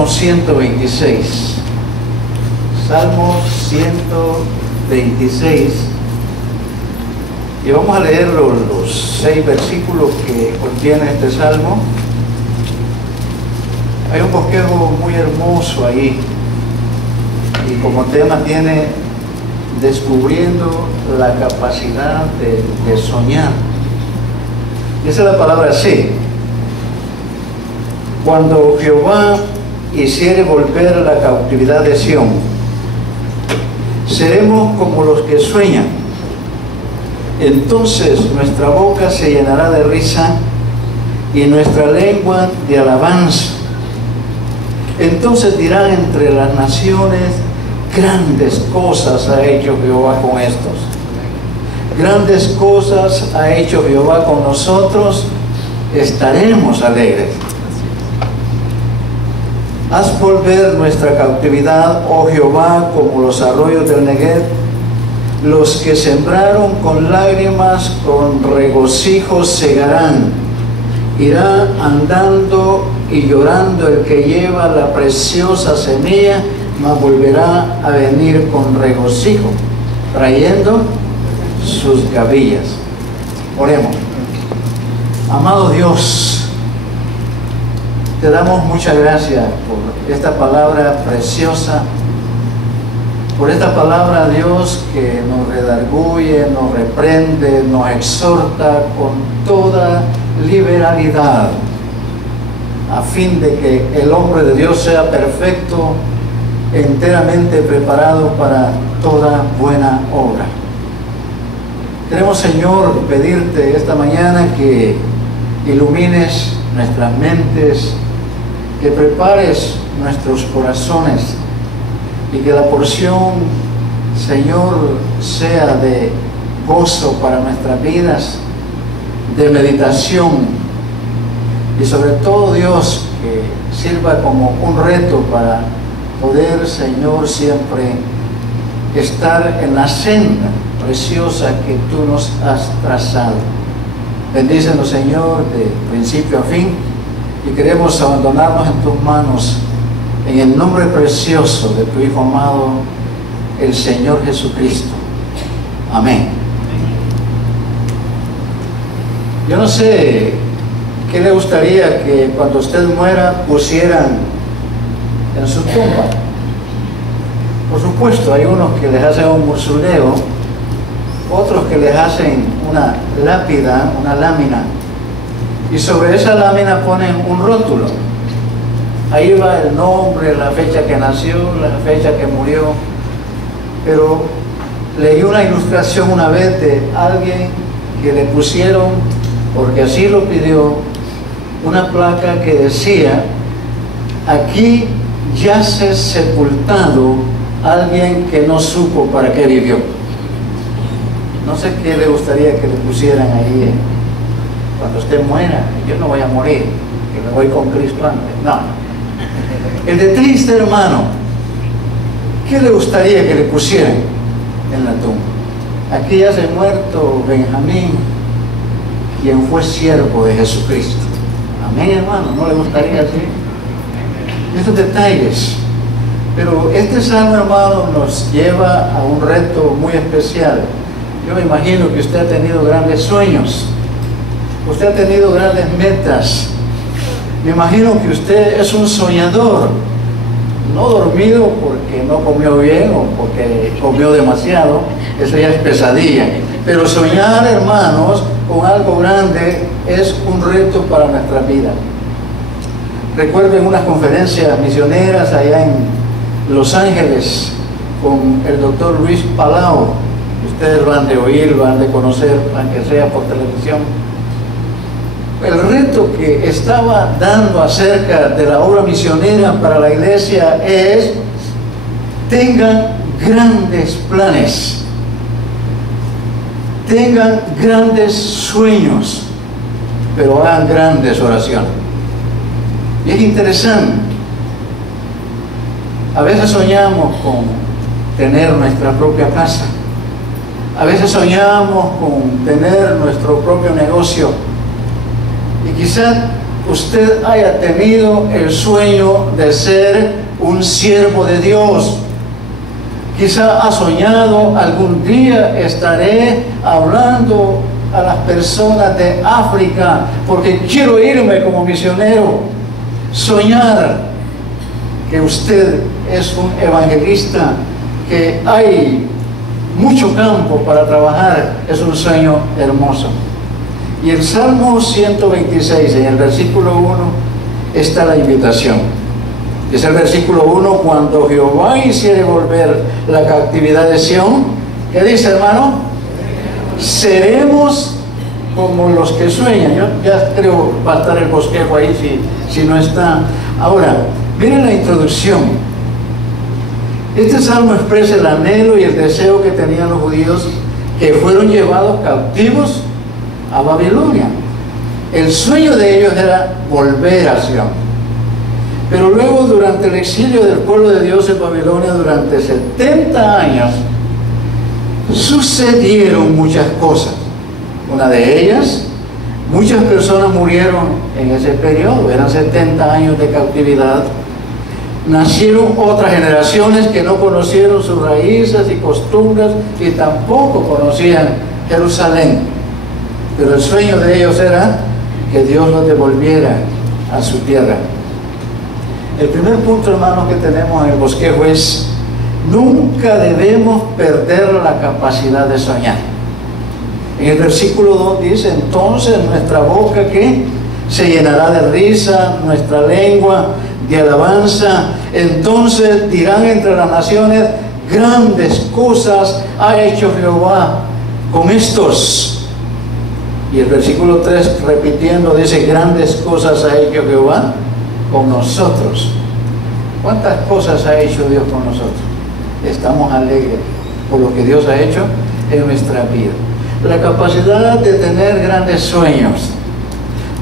Salmo 126. Salmo 126. Y vamos a leer los 6 versículos que contiene este salmo. Hay un bosquejo muy hermoso ahí. Y como tema tiene descubriendo la capacidad de soñar. Esa es la palabra sí. Cuando Jehová hiciere volver la cautividad de Sión, seremos como los que sueñan. Entonces nuestra boca se llenará de risa y nuestra lengua de alabanza. Entonces dirán entre las naciones: grandes cosas ha hecho Jehová con estos. Grandes cosas ha hecho Jehová con nosotros, estaremos alegres. Haz volver nuestra cautividad, oh Jehová, como los arroyos del Negev. Los que sembraron con lágrimas, con regocijo segarán. Irá andando y llorando el que lleva la preciosa semilla, mas volverá a venir con regocijo, trayendo sus gavillas. Oremos. Amado Dios, te damos muchas gracias por esta palabra preciosa, por esta palabra, Dios, que nos redarguye, nos reprende, nos exhorta con toda liberalidad, a fin de que el hombre de Dios sea perfecto, enteramente preparado para toda buena obra. Queremos, Señor, pedirte esta mañana que ilumines nuestras mentes, que prepares nuestros corazones y que la porción, Señor, sea de gozo para nuestras vidas, de meditación y sobre todo, Dios, que sirva como un reto para poder, Señor, siempre estar en la senda preciosa que tú nos has trazado. Bendícenos, Señor, de principio a fin, y queremos abandonarnos en tus manos en el nombre precioso de tu Hijo amado, el Señor Jesucristo. Amén. Yo no sé qué le gustaría que cuando usted muera pusieran en su tumba. Por supuesto, hay unos que les hacen un mausoleo, otros que les hacen una lápida, una lámina, y sobre esa lámina ponen un rótulo. Ahí va el nombre, la fecha que nació, la fecha que murió. Pero leí una ilustración una vez de alguien que le pusieron, porque así lo pidió, una placa que decía: aquí yace sepultado alguien que no supo para qué vivió. No sé qué le gustaría que le pusieran ahí. Cuando usted muera, yo no voy a morir, que me voy con Cristo antes. No. El de triste, hermano, ¿qué le gustaría que le pusieran en la tumba? Aquí yace muerto Benjamín, quien fue siervo de Jesucristo. Amén, hermano, ¿no le gustaría así? Estos detalles. Pero este salmo, hermano, nos lleva a un reto muy especial. Yo me imagino que usted ha tenido grandes sueños, usted ha tenido grandes metas. Me imagino que usted es un soñador, no dormido porque no comió bien o porque comió demasiado, eso ya es pesadilla. Pero soñar, hermanos, con algo grande es un reto para nuestra vida. Recuerden unas conferencias misioneras allá en Los Ángeles con el doctor Luis Palau. Ustedes lo han de oír, lo han de conocer, aunque sea por televisión. El reto que estaba dando acerca de la obra misionera para la iglesia es: tengan grandes planes, tengan grandes sueños, pero hagan grandes oraciones. Y es interesante, a veces soñamos con tener nuestra propia casa, a veces soñamos con tener nuestro propio negocio, y quizás usted haya tenido el sueño de ser un siervo de Dios. Quizá ha soñado, algún día estaré hablando a las personas de África porque quiero irme como misionero. Soñar que usted es un evangelista, que hay mucho campo para trabajar, es un sueño hermoso. Y el Salmo 126, en el versículo 1, está la invitación. Es el versículo 1, cuando Jehová hiciere volver la cautividad de Sión, ¿qué dice, hermano? Seremos como los que sueñan. Yo ya creo va a estar el bosquejo ahí si no está. Ahora, miren la introducción. Este salmo expresa el anhelo y el deseo que tenían los judíos que fueron llevados cautivos a Babilonia. El sueño de ellos era volver a Sión. Pero luego, durante el exilio del pueblo de Dios en Babilonia, durante 70 años, sucedieron muchas cosas. Una de ellas, muchas personas murieron en ese periodo, eran 70 años de cautividad. Nacieron otras generaciones que no conocieron sus raíces y costumbres y tampoco conocían Jerusalén. Pero el sueño de ellos era que Dios los devolviera a su tierra. El primer punto, hermanos, que tenemos en el bosquejo es: nunca debemos perder la capacidad de soñar. En el versículo 2 dice: entonces nuestra boca, ¿qué? Se llenará de risa, nuestra lengua de alabanza. Entonces dirán entre las naciones: grandes cosas ha hecho Jehová con estos. Y el versículo 3, repitiendo, dice: grandes cosas ha hecho Jehová con nosotros. ¿Cuántas cosas ha hecho Dios con nosotros? Estamos alegres por lo que Dios ha hecho en nuestra vida. La capacidad de tener grandes sueños.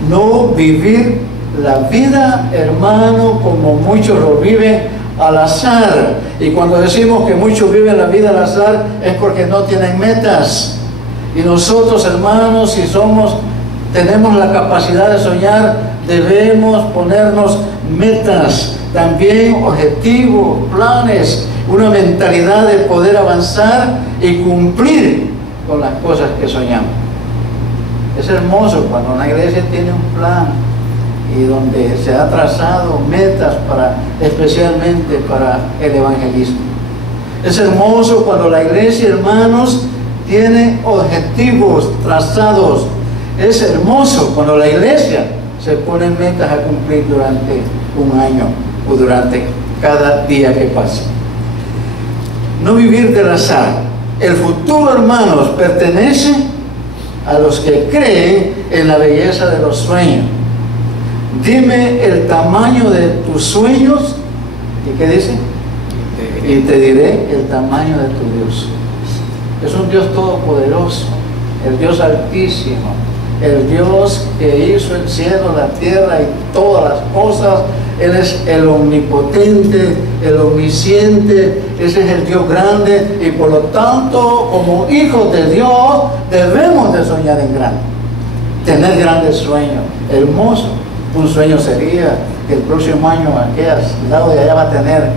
No vivir la vida, hermano, como muchos lo viven al azar. Y cuando decimos que muchos viven la vida al azar, es porque no tienen metas. Y nosotros, hermanos, si tenemos la capacidad de soñar, debemos ponernos metas, también objetivos, planes, una mentalidad de poder avanzar y cumplir con las cosas que soñamos. Es hermoso cuando una iglesia tiene un plan y donde se ha trazado metas especialmente para el evangelismo. Es hermoso cuando la iglesia, hermanos, tiene objetivos trazados. Es hermoso cuando la iglesia se pone metas a cumplir durante un año o durante cada día que pasa. No vivir del azar. El futuro, hermanos, pertenece a los que creen en la belleza de los sueños. Dime el tamaño de tus sueños. ¿Y qué dice? Y te diré el tamaño de tu Dios. Es un Dios todopoderoso, el Dios altísimo, el Dios que hizo el cielo, la tierra y todas las cosas. Él es el omnipotente, el omnisciente. Ese es el Dios grande, y por lo tanto, como hijos de Dios, debemos de soñar en grande, tener grandes sueños. Hermoso. Un sueño sería que el próximo año aquel lado de allá va a tener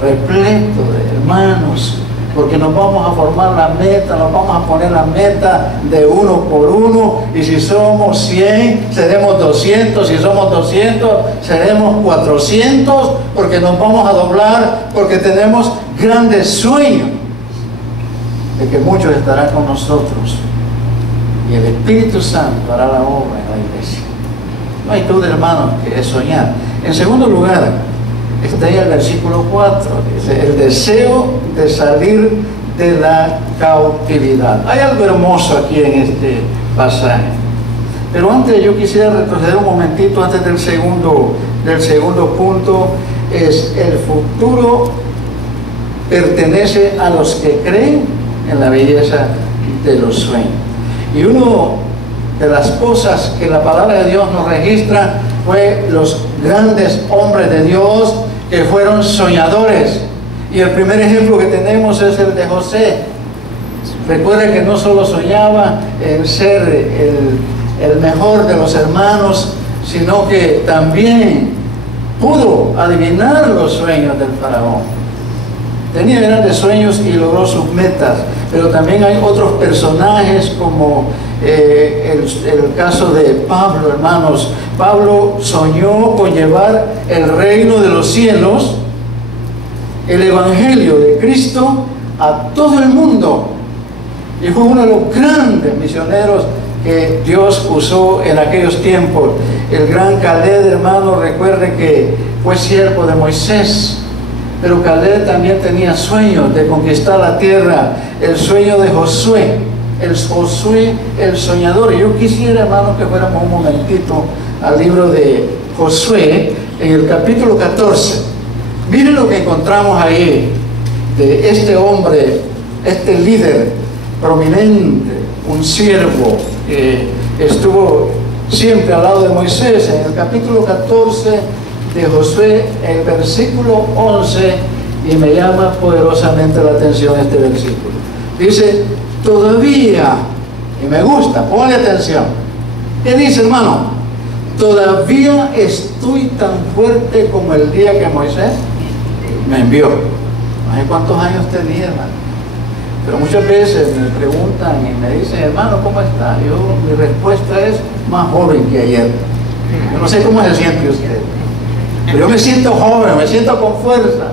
repleto de hermanos, porque nos vamos a formar la meta, nos vamos a poner la meta de 1 por 1, y si somos 100, seremos 200, si somos 200, seremos 400, porque nos vamos a doblar, porque tenemos grandes sueños de que muchos estarán con nosotros, y el Espíritu Santo hará la obra en la iglesia. No hay duda, hermanos, que es soñar. En segundo lugar, está ahí el versículo 4, dice: el deseo de salir de la cautividad. Hay algo hermoso aquí en este pasaje. Pero antes, yo quisiera retroceder un momentito antes del segundo punto. Es: el futuro pertenece a los que creen en la belleza de los sueños. Y una de las cosas que la palabra de Dios nos registra fue los grandes hombres de Dios que fueron soñadores. Y el primer ejemplo que tenemos es el de José. Recuerden que no solo soñaba en ser el mejor de los hermanos, sino que también pudo adivinar los sueños del faraón. Tenía grandes sueños y logró sus metas, pero también hay otros personajes como el caso de Pablo, hermanos. Pablo soñó con llevar el reino de los cielos, el evangelio de Cristo, a todo el mundo, y fue uno de los grandes misioneros que Dios usó en aquellos tiempos. El gran Caleb, hermano, recuerde que fue siervo de Moisés, pero Caleb también tenía sueños de conquistar la tierra, el sueño de Josué, el soñador. Yo quisiera, hermano, que fuéramos un momentito al libro de Josué, en el capítulo 14. Miren lo que encontramos ahí de este hombre, este líder prominente, un siervo que estuvo siempre al lado de Moisés. En el capítulo 14 de Josué, el versículo 11, y me llama poderosamente la atención este versículo. Dice, todavía, y me gusta, ponle atención. ¿Qué dice, hermano? Todavía estoy tan fuerte como el día que Moisés me envió. No sé cuántos años tenía, hermano. Pero muchas veces me preguntan y me dicen, hermano, ¿cómo está? Mi respuesta es más joven que ayer. Yo no sé cómo se siente usted, pero yo me siento joven, me siento con fuerza.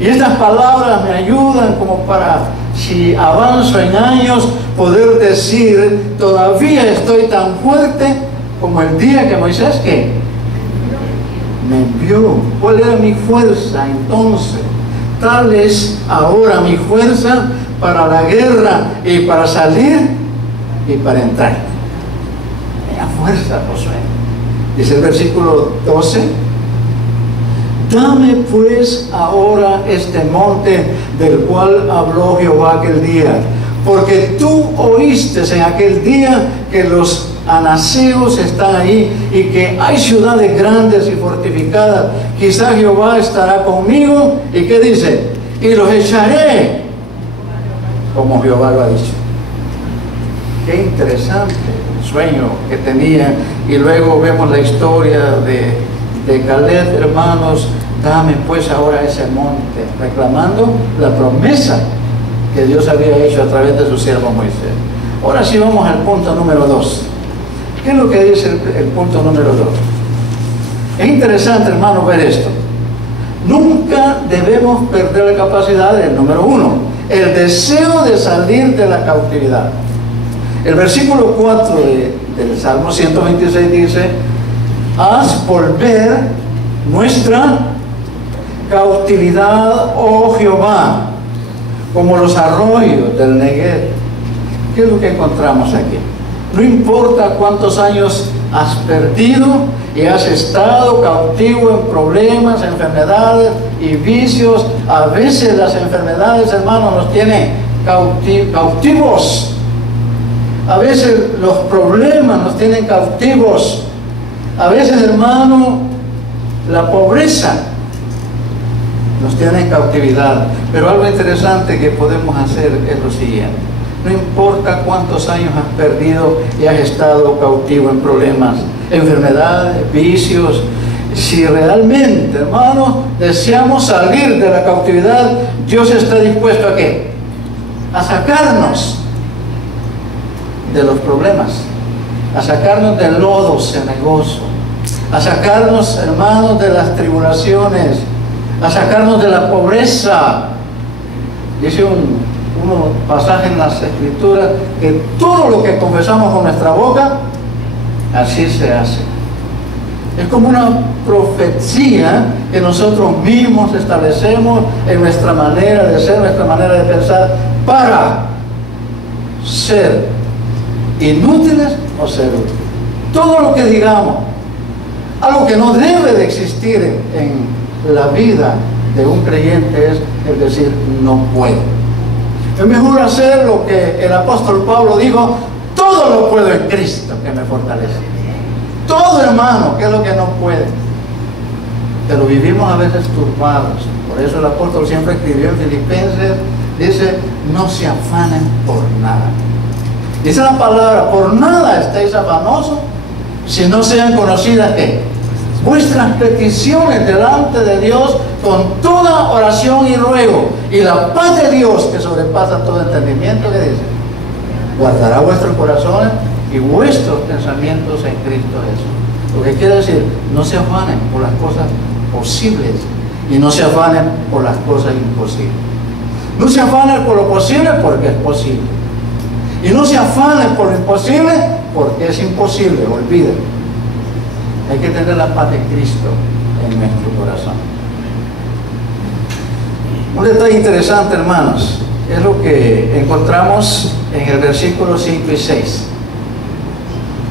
Y estas palabras me ayudan como para, si avanzo en años, poder decir, todavía estoy tan fuerte como el día que Moisés, ¿qué? Me envió. ¿Cuál era mi fuerza entonces? Tal es ahora mi fuerza para la guerra y para salir y para entrar. Tenía fuerza, Josué. Dice el versículo 12, dame pues ahora este monte del cual habló Jehová aquel día, porque tú oíste en aquel día que los anaseos están ahí y que hay ciudades grandes y fortificadas. Quizás Jehová estará conmigo. ¿Y qué dice? Y los echaré como Jehová lo ha dicho. Qué interesante el sueño que tenía. Y luego vemos la historia de Caleb, hermanos. Dame pues ahora ese monte, reclamando la promesa que Dios había hecho a través de su siervo Moisés. Ahora sí vamos al punto número 2. ¿Qué es lo que dice el punto número 2? Es interesante, hermano, ver esto. Nunca debemos perder la capacidad del número 1, el deseo de salir de la cautividad. El versículo 4 del Salmo 126 dice, haz volver nuestra cautividad, oh Jehová, como los arroyos del Negev. ¿Qué es lo que encontramos aquí? No importa cuántos años has perdido y has estado cautivo en problemas, enfermedades y vicios. A veces las enfermedades, hermanos, nos tienen cautivos. A veces los problemas nos tienen cautivos. A veces, hermano, la pobreza nos tiene en cautividad. Pero algo interesante que podemos hacer es lo siguiente. No importa cuántos años has perdido y has estado cautivo en problemas, enfermedades, vicios. Si realmente, hermanos, deseamos salir de la cautividad, Dios está dispuesto ¿a qué? A sacarnos de los problemas, a sacarnos del lodo cenagoso, a sacarnos, hermanos, de las tribulaciones, a sacarnos de la pobreza. Dice un pasaje en las Escrituras que todo lo que confesamos con nuestra boca, así se hace. Es como una profecía que nosotros mismos establecemos en nuestra manera de ser, nuestra manera de pensar, para ser inútiles o ser útiles. Todo lo que digamos, algo que no debe de existir en la vida de un creyente es decir, no puedo. Es mejor hacer lo que el apóstol Pablo dijo, todo lo puedo en Cristo que me fortalece. Todo, hermano, que es lo que no puede. Pero vivimos a veces turbados. Por eso el apóstol siempre escribió en Filipenses, dice, no se afanen por nada. Dice la palabra, por nada estéis afanosos, si no sean conocidas ¿qué? Vuestras peticiones delante de Dios con toda oración y ruego, y la paz de Dios que sobrepasa todo entendimiento, ¿qué dice? Guardará vuestros corazones y vuestros pensamientos en Cristo Jesús. Lo que quiere decir, no se afanen por las cosas posibles y no se afanen por las cosas imposibles. No se afanen por lo posible porque es posible, y no se afanen por lo imposible porque es imposible. Olviden, hay que tener la paz de Cristo en nuestro corazón. Un detalle interesante, hermanos, es lo que encontramos en el versículo 5 y 6.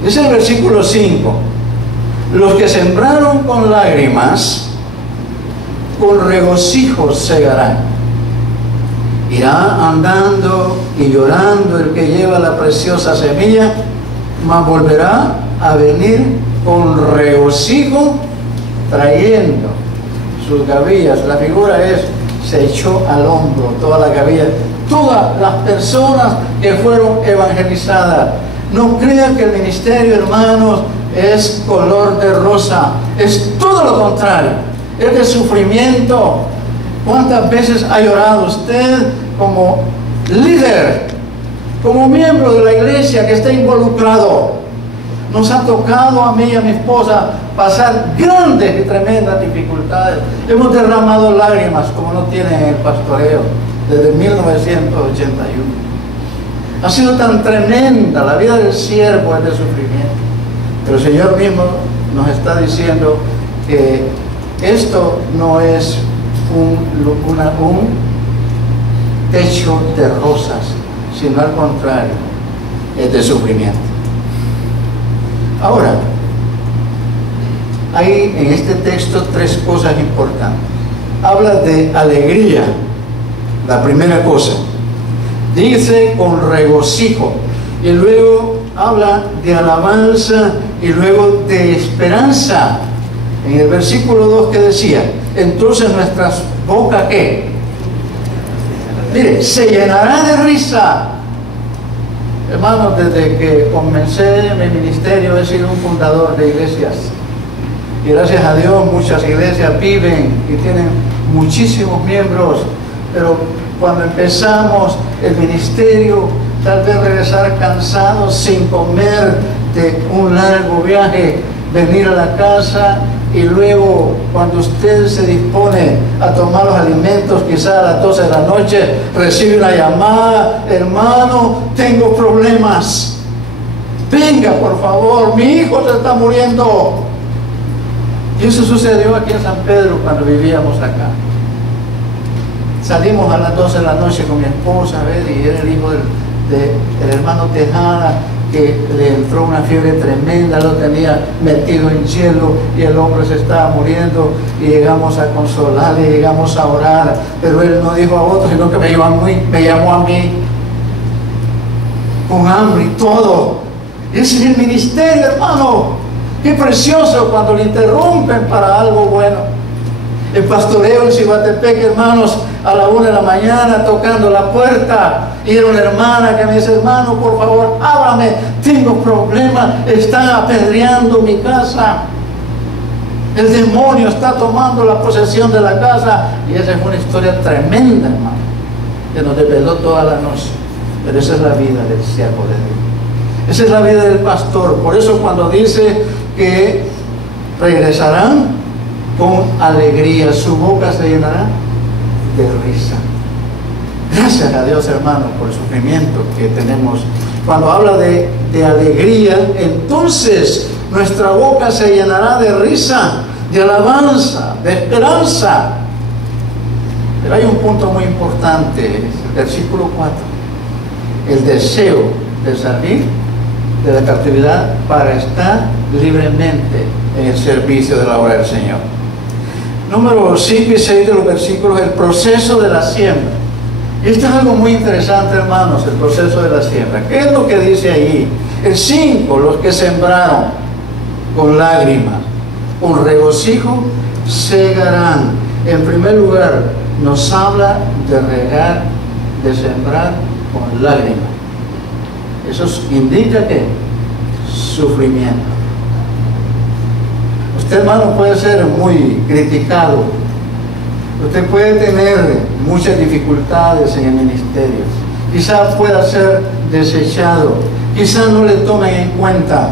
Dice el versículo 5: los que sembraron con lágrimas, con regocijo segarán. Irá andando y llorando el que lleva la preciosa semilla, mas volverá a venir con regocijo, trayendo sus gavillas. La figura es, se echó al hombro toda la gavilla. Todas las personas que fueron evangelizadas. No crean que el ministerio, hermanos, es color de rosa. Es todo lo contrario. Es de sufrimiento. ¿Cuántas veces ha llorado usted como líder, como miembro de la iglesia que está involucrado? Nos ha tocado a mí y a mi esposa pasar grandes y tremendas dificultades. Hemos derramado lágrimas como no tienen en el pastoreo desde 1981. Ha sido tan tremenda, la vida del siervo es de sufrimiento. Pero el Señor mismo nos está diciendo que esto no es un techo de rosas, sino al contrario, es de sufrimiento. Ahora, hay en este texto tres cosas importantes. Habla de alegría, la primera cosa. Dice con regocijo, y luego habla de alabanza y luego de esperanza. En el versículo 2 que decía, entonces nuestras bocas ¿qué? Mire, se llenará de risa. Hermanos, desde que comencé mi ministerio he sido un fundador de iglesias. Y gracias a Dios muchas iglesias viven y tienen muchísimos miembros. Pero cuando empezamos el ministerio, tal vez regresar cansados, sin comer, de un largo viaje, venir a la casa, y luego cuando usted se dispone a tomar los alimentos, quizás a las 12 de la noche, recibe una llamada: hermano, tengo problemas, venga por favor, mi hijo se está muriendo. Y eso sucedió aquí en San Pedro cuando vivíamos acá. Salimos a las 12 de la noche con mi esposa, y era el hijo del hermano Tejada, que le entró una fiebre tremenda, lo tenía metido en hielo y el hombre se estaba muriendo, y llegamos a consolarle, llegamos a orar, pero él no dijo a otros, sino que me llamó a mí con hambre y todo. Ese es el ministerio, hermano. Qué precioso cuando le interrumpen para algo bueno. El pastoreo en Cibatepec, hermanos, a la 1 de la mañana tocando la puerta, y era una hermana que me dice: hermano, por favor, ábrame, tengo problemas, están apedreando mi casa, el demonio está tomando la posesión de la casa. Y esa fue una historia tremenda, hermano, que nos desveló toda la noche. Pero esa es la vida del siervo de Dios, esa es la vida del pastor. Por eso cuando dice que regresarán con alegría, su boca se llenará de risa. Gracias a Dios, hermano, por el sufrimiento que tenemos. Cuando habla de alegría, entonces nuestra boca se llenará de risa, de alabanza, de esperanza. Pero hay un punto muy importante, el versículo 4: el deseo de salir de la cautividad para estar libremente en el servicio de la obra del Señor. Número 5 y 6 de los versículos, el proceso de la siembra. Y esto es algo muy interesante, hermanos, el proceso de la siembra. ¿Qué es lo que dice allí? El 5, los que sembraron con lágrimas, con regocijo, segarán. En primer lugar, nos habla de regar, de sembrar con lágrimas. Eso indica que sufrimiento. Usted, hermano, puede ser muy criticado. Usted puede tener muchas dificultades en el ministerio. Quizás pueda ser desechado. Quizás no le tomen en cuenta.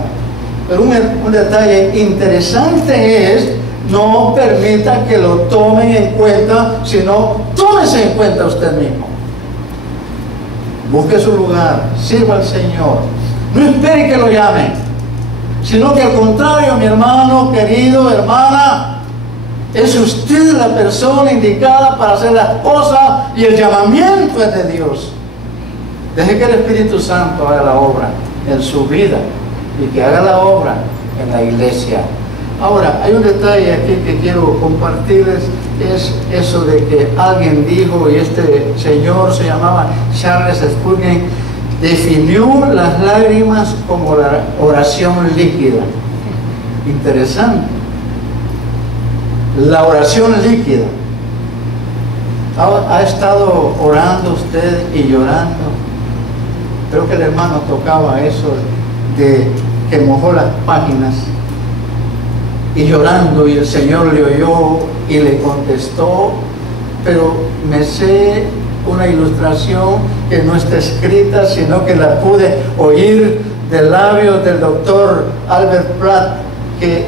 Pero un detalle interesante es: no permita que lo tomen en cuenta, sino tómese en cuenta usted mismo. Busque su lugar, sirva al Señor. No espere que lo llamen, sino que al contrario, mi hermano, querido, hermana, es usted la persona indicada para hacer las cosas y el llamamiento es de Dios. Deje que el Espíritu Santo haga la obra en su vida y que haga la obra en la iglesia. Ahora, hay un detalle aquí que quiero compartirles, es eso de que alguien dijo, y este señor se llamaba Charles Spurgeon, definió las lágrimas como la oración líquida. Interesante. La oración líquida. ¿Ha estado orando usted y llorando? Creo que el hermano tocaba eso de que mojó las páginas y llorando, y el Señor le oyó y le contestó, pero me sé una ilustración que no está escrita, sino que la pude oír de labios del doctor Albert Pratt, que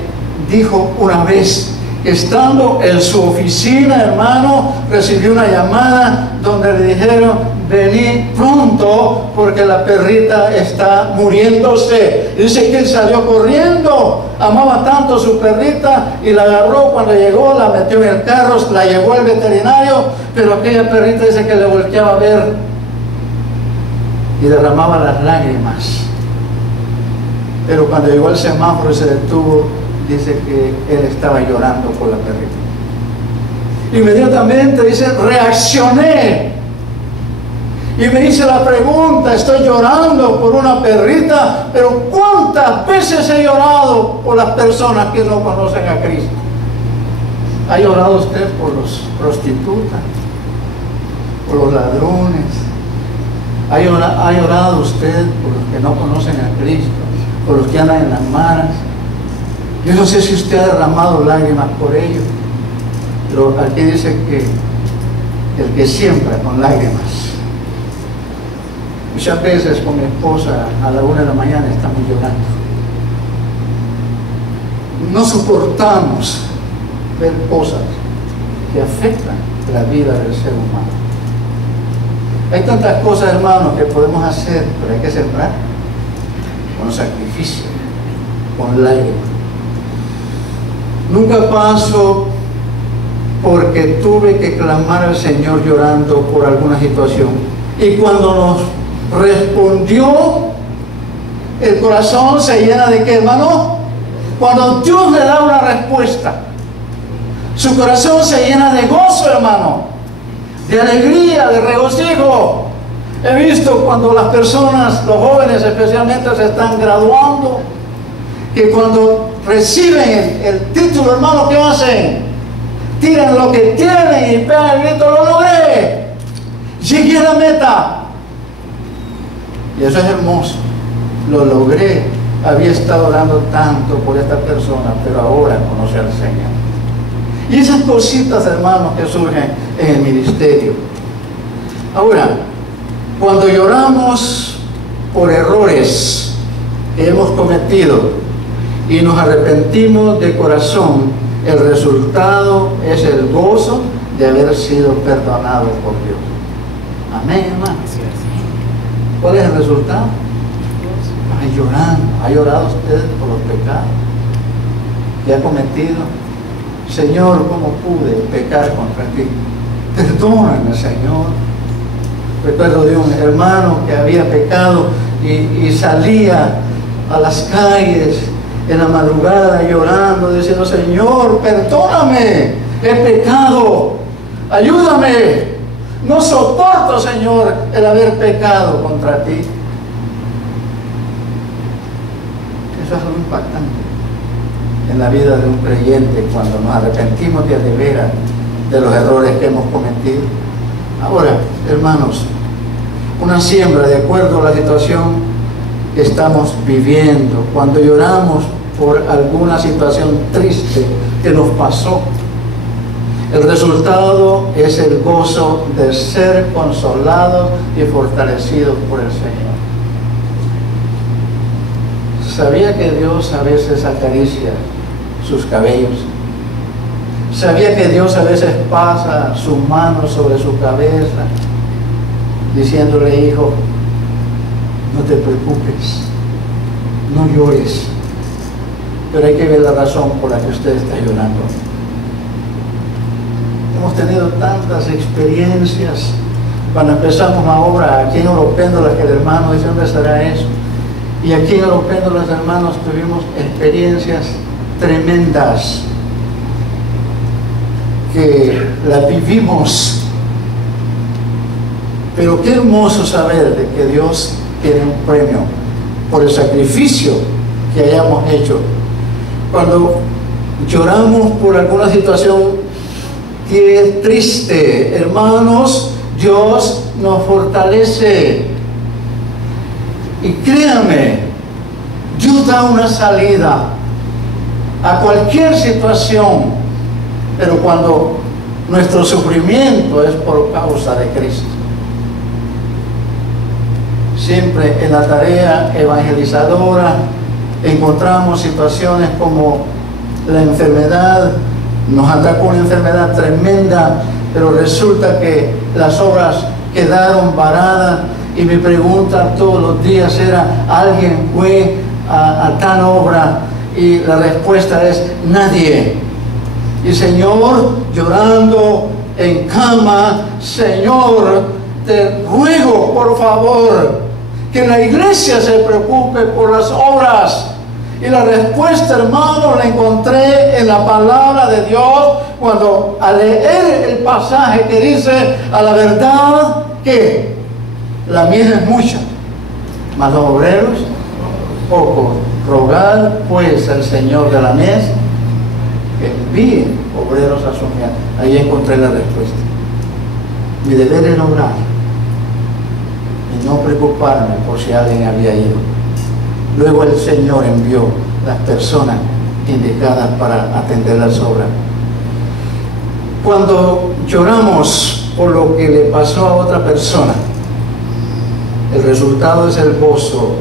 dijo una vez, estando en su oficina, hermano, recibió una llamada donde le dijeron: vení pronto porque la perrita está muriéndose. Dice que él salió corriendo, amaba tanto a su perrita y la agarró. Cuando llegó, la metió en el carro, la llevó al veterinario, pero aquella perrita dice que le volteaba a ver y derramaba las lágrimas. Pero cuando llegó al semáforo y se detuvo, dice que él estaba llorando por la perrita. Inmediatamente dice: reaccioné. Y me hice la pregunta: estoy llorando por una perrita, pero ¿cuántas veces he llorado por las personas que no conocen a Cristo? ¿Ha llorado usted por los prostitutas, por los ladrones? ¿Ha llorado usted por los que no conocen a Cristo, por los que andan en las maras? Yo no sé si usted ha derramado lágrimas por ellos, pero aquí dice que el que siembra con lágrimas. Muchas veces con mi esposa a la 1 de la mañana estamos llorando. No soportamos ver cosas que afectan la vida del ser humano. Hay tantas cosas, hermanos, que podemos hacer, pero hay que sembrar con sacrificio, con lágrimas. Nunca paso porque tuve que clamar al Señor llorando por alguna situación. Y cuando nos respondió, el corazón se llena de ¿qué, hermano? Cuando Dios le da una respuesta, su corazón se llena de gozo, hermano, de alegría, de regocijo. He visto cuando las personas, los jóvenes especialmente, se están graduando, que cuando reciben el título, hermano, ¿qué hacen? Tiran lo que tienen y pegan el grito: lo logré, llegué a la meta. Y eso es hermoso, lo logré. Había estado orando tanto por esta persona, pero ahora conoce al Señor. Y esas cositas, hermanos, que surgen en el ministerio. Ahora, cuando lloramos por errores que hemos cometido y nos arrepentimos de corazón, el resultado es el gozo de haber sido perdonado por Dios. Amén, hermano. ¿Cuál es el resultado? Ay, llorando. ¿Ha llorado usted por los pecados que ha cometido? Señor, ¿cómo pude pecar contra ti? Perdóname, Señor. Recuerdo de un hermano que había pecado y salía a las calles en la madrugada llorando, diciendo: Señor, perdóname, he pecado, ayúdame. No soporto, Señor, el haber pecado contra ti. Eso es algo impactante en la vida de un creyente cuando nos arrepentimos de veras de los errores que hemos cometido. Ahora, hermanos, una siembra de acuerdo a la situación que estamos viviendo. Cuando lloramos por alguna situación triste que nos pasó. El resultado es el gozo de ser consolados y fortalecidos por el Señor. ¿Sabía que Dios a veces acaricia sus cabellos? ¿Sabía que Dios a veces pasa su mano sobre su cabeza, diciéndole: hijo, no te preocupes, no llores? Pero hay que ver la razón por la que usted está llorando. Hemos tenido tantas experiencias. Cuando empezamos la obra aquí en Oropéndolas, que el hermano dice: ¿dónde estará eso? Y aquí en Oropéndolas, hermanos, tuvimos experiencias tremendas que la vivimos. Pero qué hermoso saber de que Dios tiene un premio por el sacrificio que hayamos hecho. Cuando lloramos por alguna situación que es triste, hermanos, Dios nos fortalece. Y créame, Dios da una salida a cualquier situación, pero cuando nuestro sufrimiento es por causa de Cristo. Siempre en la tarea evangelizadora encontramos situaciones como la enfermedad. Nos atacó una enfermedad tremenda, pero resulta que las obras quedaron varadas. Y mi pregunta todos los días era: ¿alguien fue a tal obra? Y la respuesta es: nadie. Y Señor, llorando en cama: Señor, te ruego por favor que la iglesia se preocupe por las obras. Y la respuesta, hermano, la encontré en la palabra de Dios, cuando al leer el pasaje que dice: a la verdad que la mies es mucha, mas los obreros pocos. Rogad pues al Señor de la mies que envíe obreros a su mies. Ahí encontré la respuesta. Mi deber es orar y no preocuparme por si alguien había ido. Luego el Señor envió las personas indicadas para atender las obras. Cuando lloramos por lo que le pasó a otra persona, el resultado es el gozo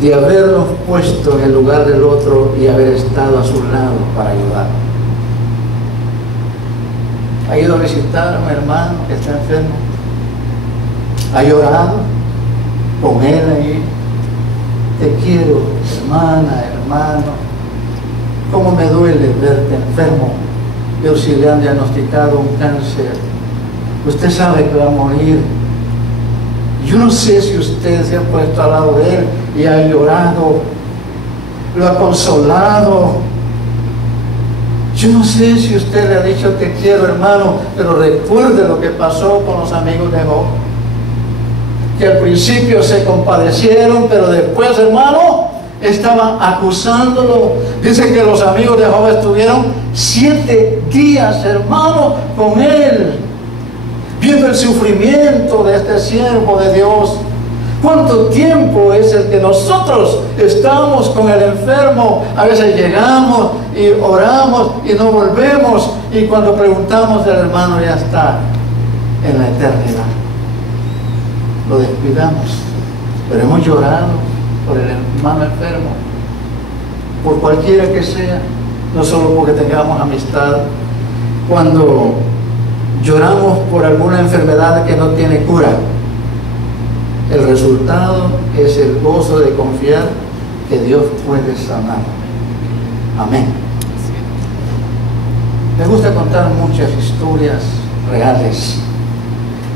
de habernos puesto en el lugar del otro y haber estado a su lado para ayudar. ¿Ha ido a visitar a un hermano que está enfermo? ¿Ha llorado con él allí? Te quiero, hermana, hermano. ¿Cómo me duele verte enfermo? Pero si le han diagnosticado un cáncer, usted sabe que va a morir. Yo no sé si usted se ha puesto al lado de él y ha llorado, lo ha consolado. Yo no sé si usted le ha dicho: te quiero, hermano, pero recuerde lo que pasó con los amigos de Job, que al principio se compadecieron, pero después, hermano, estaban acusándolo. Dice que los amigos de Job estuvieron 7 días, hermano, con él, viendo el sufrimiento de este siervo de Dios. ¿Cuánto tiempo es el que nosotros estamos con el enfermo? A veces llegamos y oramos y no volvemos, y cuando preguntamos, el hermano ya está en la eternidad. Lo descuidamos, pero hemos llorado por el hermano enfermo, por cualquiera que sea, no solo porque tengamos amistad. Cuando lloramos por alguna enfermedad que no tiene cura, el resultado es el gozo de confiar que Dios puede sanar. Amén. Me gusta contar muchas historias reales,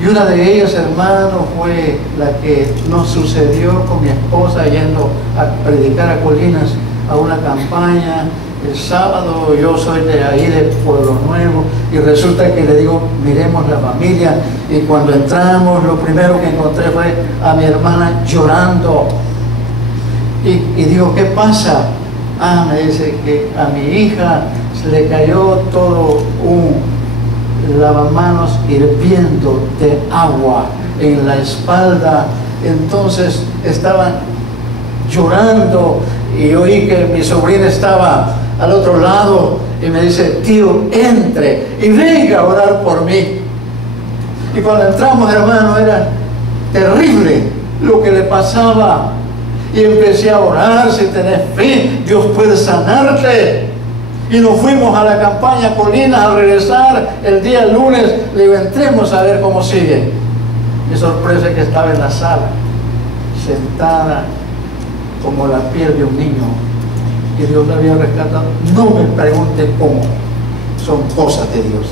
y una de ellas, hermano, fue la que nos sucedió con mi esposa yendo a predicar a Colinas, a una campaña. El sábado, yo soy de ahí, de Pueblo Nuevo, y resulta que le digo: miremos la familia. Y cuando entramos, lo primero que encontré fue a mi hermana llorando. Y digo: ¿qué pasa? Ah, me dice que a mi hija se le cayó todo un lavamanos hirviendo de agua en la espalda. Entonces estaban llorando y oí que mi sobrina estaba al otro lado y me dice: tío, entre y venga a orar por mí. Y cuando entramos, hermano, era terrible lo que le pasaba. Y empecé a orar: si tenés fe, Dios puede sanarte. Y nos fuimos a la campaña Colinas. Al regresar el día lunes, le digo: entremos a ver cómo sigue. Mi sorpresa es que estaba en la sala, sentada como la piel de un niño que Dios le había rescatado. No me pregunte cómo, son cosas de Dios,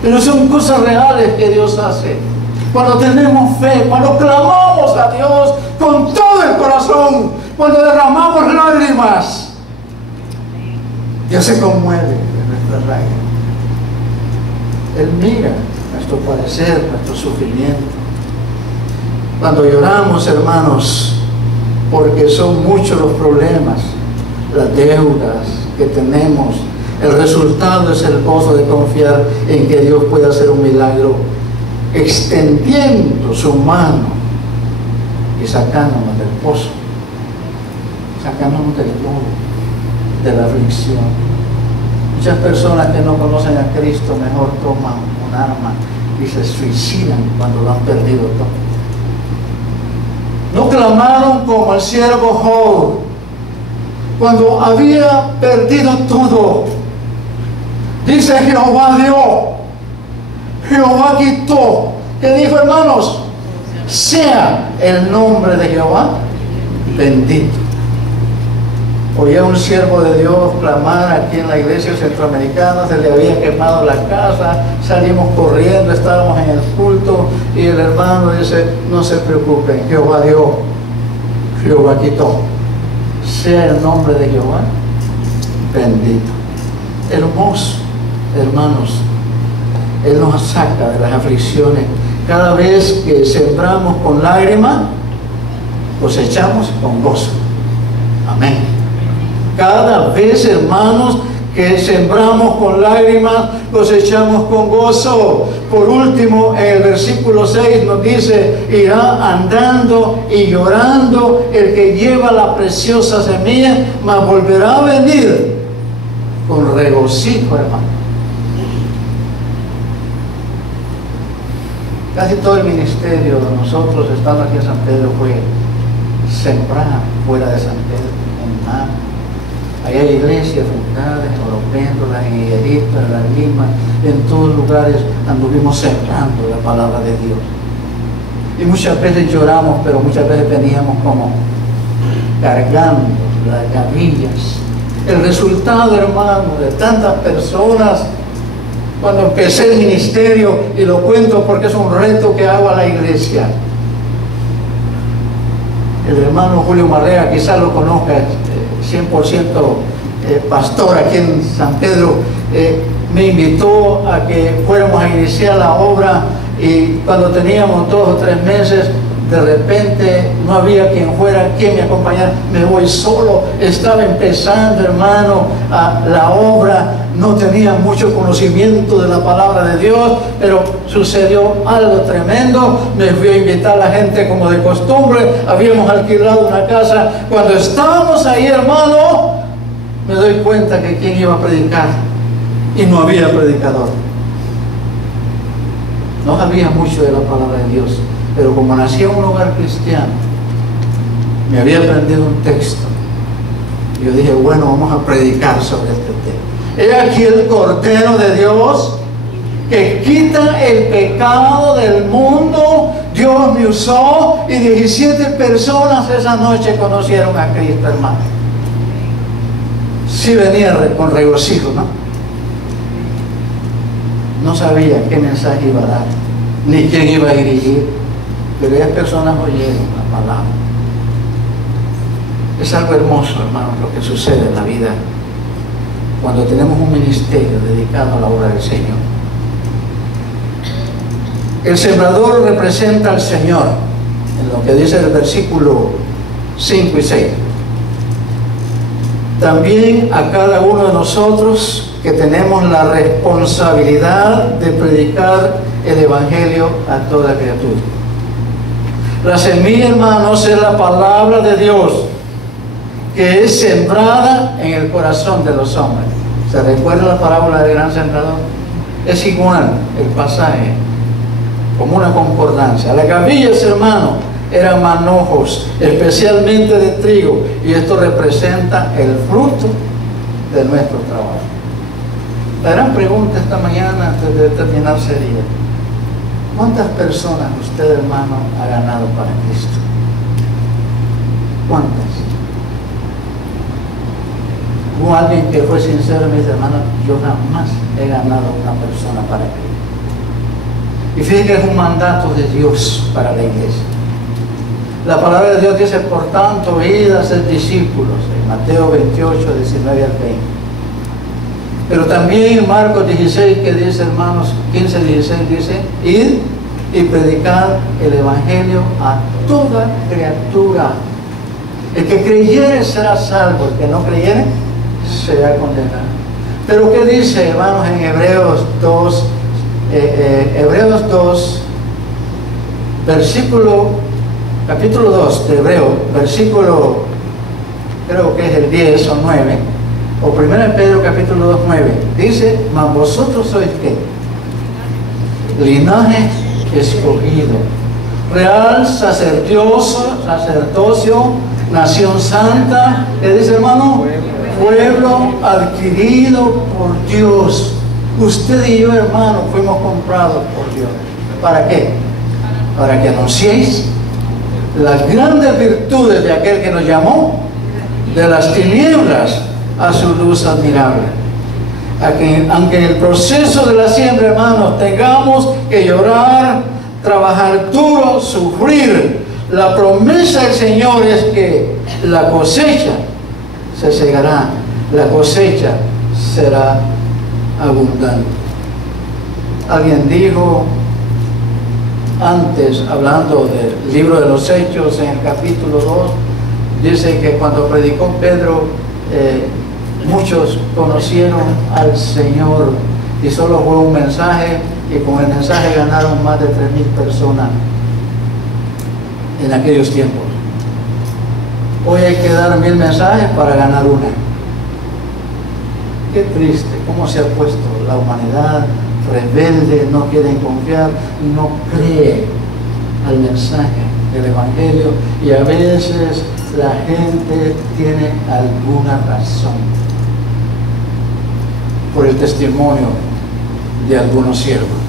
pero son cosas reales que Dios hace cuando tenemos fe, cuando clamamos a Dios con todo el corazón, cuando derramamos lágrimas. Dios se conmueve de nuestras lágrimas. Él mira nuestro padecer, nuestro sufrimiento. Cuando lloramos, hermanos, porque son muchos los problemas, las deudas que tenemos, el resultado es el gozo de confiar en que Dios puede hacer un milagro, extendiendo su mano y sacándonos del pozo, sacándonos del lodo, de la aflicción. Muchas personas que no conocen a Cristo mejor toman un arma y se suicidan cuando lo han perdido todo. No clamaron como el siervo Job cuando había perdido todo. Dice: Jehová dio, Jehová quitó. ¿Qué dijo, hermanos? Sea el nombre de Jehová bendito. Oía un siervo de Dios clamar aquí en la iglesia centroamericana: se le había quemado la casa, salimos corriendo, estábamos en el culto y el hermano dice: no se preocupen, Jehová dio, Jehová quitó, sea el nombre de Jehová bendito. Hermoso, hermanos, Él nos saca de las aflicciones. Cada vez que sembramos con lágrimas, cosechamos con gozo. Amén. Cada vez, hermanos, que sembramos con lágrimas, cosechamos con gozo. Por último, en el versículo 6 nos dice: irá andando y llorando el que lleva la preciosa semilla, mas volverá a venir con regocijo, hermano. Casi todo el ministerio de nosotros, estando aquí en San Pedro, fue sembrar fuera de San Pedro, en Mar. Allá hay iglesias fundadas en Oropéndola, en Higuerita, en La Lima, en todos lugares anduvimos sembrando la palabra de Dios. Y muchas veces lloramos, pero muchas veces veníamos como cargando las gavillas. El resultado, hermano, de tantas personas, cuando empecé el ministerio, y lo cuento porque es un reto que hago a la iglesia. El hermano Julio Marrea, quizás lo conozca, 100% pastor aquí en San Pedro, me invitó a que fuéramos a iniciar la obra, y cuando teníamos 2 o 3 meses, de repente no había quien fuera, quien me acompañara. Me voy solo. Estaba empezando, hermano, la obra. No tenía mucho conocimiento de la palabra de Dios, pero sucedió algo tremendo. Me fui a invitar a la gente como de costumbre. Habíamos alquilado una casa. Cuando estábamos ahí, hermano, me doy cuenta que quién iba a predicar, y no había predicador. No sabía mucho de la palabra de Dios, pero como nací en un hogar cristiano, me había aprendido un texto. Yo dije: bueno, vamos a predicar sobre este tema. He aquí el Cordero de Dios que quita el pecado del mundo. Dios me usó, y 17 personas esa noche conocieron a Cristo, hermano. Sí venía con regocijo, ¿no? No sabía qué mensaje iba a dar, ni quién iba a dirigir, pero esas personas oyeron la palabra. Es algo hermoso, hermano, lo que sucede en la vida cuando tenemos un ministerio dedicado a la obra del Señor. El sembrador representa al Señor, en lo que dice el versículo 5 y 6. También a cada uno de nosotros, que tenemos la responsabilidad de predicar el Evangelio a toda criatura. La semilla, hermanos, es la palabra de Dios, que es sembrada en el corazón de los hombres. ¿Se recuerda la parábola del gran sembrador? Es igual el pasaje, como una concordancia. Las gavillas, hermano, eran manojos, especialmente de trigo, y esto representa el fruto de nuestro trabajo. La gran pregunta esta mañana, antes de terminar, sería: ¿cuántas personas usted, hermano, ha ganado para Cristo? ¿Cuántas? Hubo alguien que fue sincero y me dice: hermano, yo jamás he ganado una persona para Cristo. Y fíjense que es un mandato de Dios para la iglesia. La palabra de Dios dice: por tanto, id a ser discípulos, en Mateo 28, 19 al 20. Pero también en Marcos 16, que dice, hermanos, 15, 16, dice: id y predicad el evangelio a toda criatura. El que creyere será salvo, el que no creyere será condenado. Pero ¿qué dice, hermanos, en Hebreos 2, capítulo 2 de Hebreo, versículo, creo que es el 10 o 9, o 1 Pedro capítulo 2, 9, dice: mas vosotros sois ¿qué? Linaje escogido, real sacerdocio, nación santa, ¿qué dice, hermano? Pueblo adquirido por Dios. Usted y yo, hermano, fuimos comprados por Dios. ¿Para qué? Para que anunciéis las grandes virtudes de aquel que nos llamó de las tinieblas a su luz admirable. Aunque en el proceso de la siembra, hermanos, tengamos que llorar, trabajar duro, sufrir, la promesa del Señor es que la cosecha se segará, la cosecha será abundante. Alguien dijo antes, hablando del libro de los Hechos, en el capítulo 2, dice que cuando predicó Pedro, muchos conocieron al Señor, y solo fue un mensaje, y con el mensaje ganaron más de 3,000 personas en aquellos tiempos. Hoy hay que dar 1,000 mensajes para ganar una. Qué triste cómo se ha puesto la humanidad rebelde, no quieren confiar, no cree al mensaje del Evangelio, y a veces la gente tiene alguna razón por el testimonio de algunos siervos.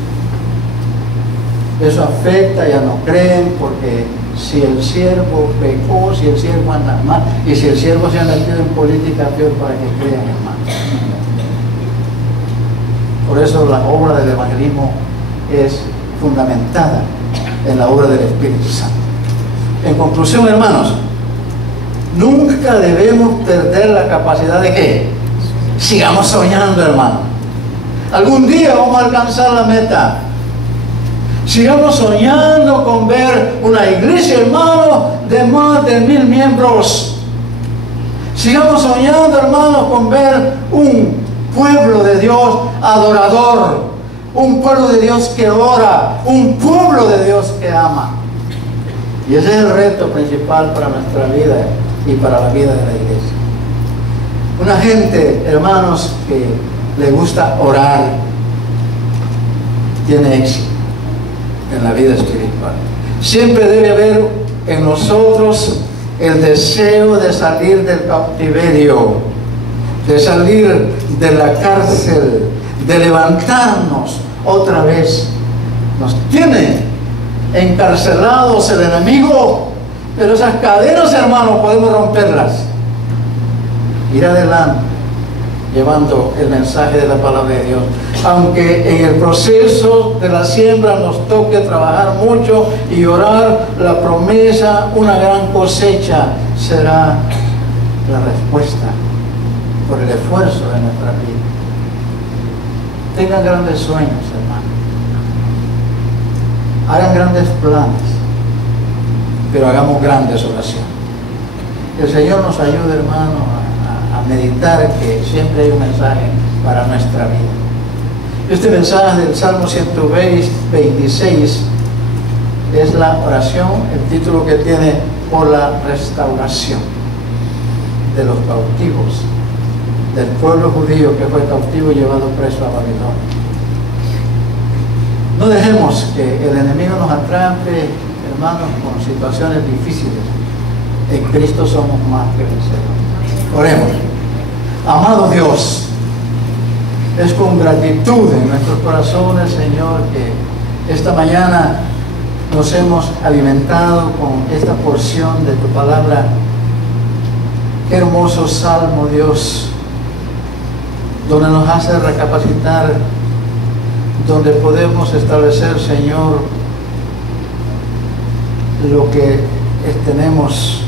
Eso afecta, ya no creen, porque si el siervo pecó, si el siervo anda mal, y si el siervo se ha metido en política, peor para que crean, hermano. Por eso la obra del evangelismo es fundamentada en la obra del Espíritu Santo. En conclusión, hermanos, nunca debemos perder la capacidad de ¿qué? Sigamos soñando, hermano. Algún día vamos a alcanzar la meta. Sigamos soñando con ver una iglesia, hermano, de más de 1,000 miembros. Sigamos soñando, hermano, con ver un pueblo de Dios adorador, un pueblo de Dios que ora, un pueblo de Dios que ama. Y ese es el reto principal para nuestra vida y para la vida de la iglesia. Una gente, hermanos, que le gusta orar, tiene éxito en la vida espiritual. Siempre debe haber en nosotros el deseo de salir del cautiverio, de salir de la cárcel, de levantarnos otra vez. Nos tiene encarcelados el enemigo, pero esas cadenas, hermanos, podemos romperlas. Ir adelante, llevando el mensaje de la palabra de Dios. Aunque en el proceso de la siembra nos toque trabajar mucho y orar, la promesa, una gran cosecha, será la respuesta por el esfuerzo de nuestra vida. Tengan grandes sueños, hermanos. Hagan grandes planes, pero hagamos grandes oraciones. El Señor nos ayude, hermano, a meditar que siempre hay un mensaje para nuestra vida. Este mensaje del Salmo 126 es la oración, el título que tiene: por la restauración. de los cautivos, del pueblo judío que fue cautivo y llevado preso a Babilonia. No dejemos que el enemigo nos atrape, hermanos, con situaciones difíciles. En Cristo somos más que vencedores. Oremos. Amado Dios, es con gratitud en nuestros corazones, Señor, que esta mañana nos hemos alimentado con esta porción de tu palabra. Qué hermoso salmo, Dios, donde nos hace recapacitar, donde podemos establecer, Señor, lo que tenemos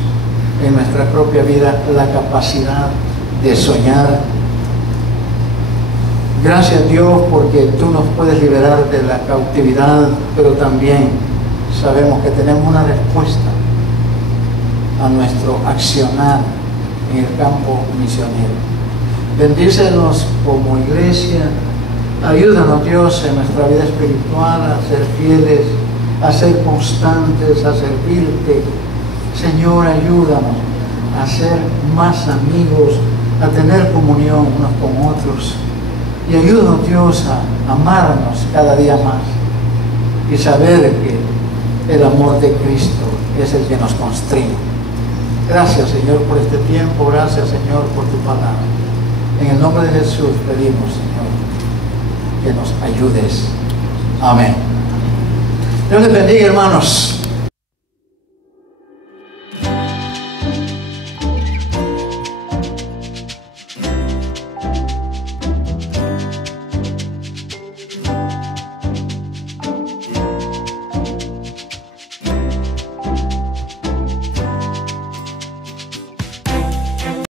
en nuestra propia vida, la capacidad de soñar. Gracias, Dios, porque tú nos puedes liberar de la cautividad, pero también sabemos que tenemos una respuesta a nuestro accionar en el campo misionero. Bendícenos como iglesia, ayúdanos, Dios, en nuestra vida espiritual a ser fieles, a ser constantes, a servirte. Señor, ayúdanos a ser más amigos, a tener comunión unos con otros. Y ayúdanos, Dios, a amarnos cada día más y saber que el amor de Cristo es el que nos constriñe. Gracias, Señor, por este tiempo. Gracias, Señor, por tu palabra. En el nombre de Jesús pedimos, Señor, que nos ayudes. Amén. Dios les bendiga, hermanos.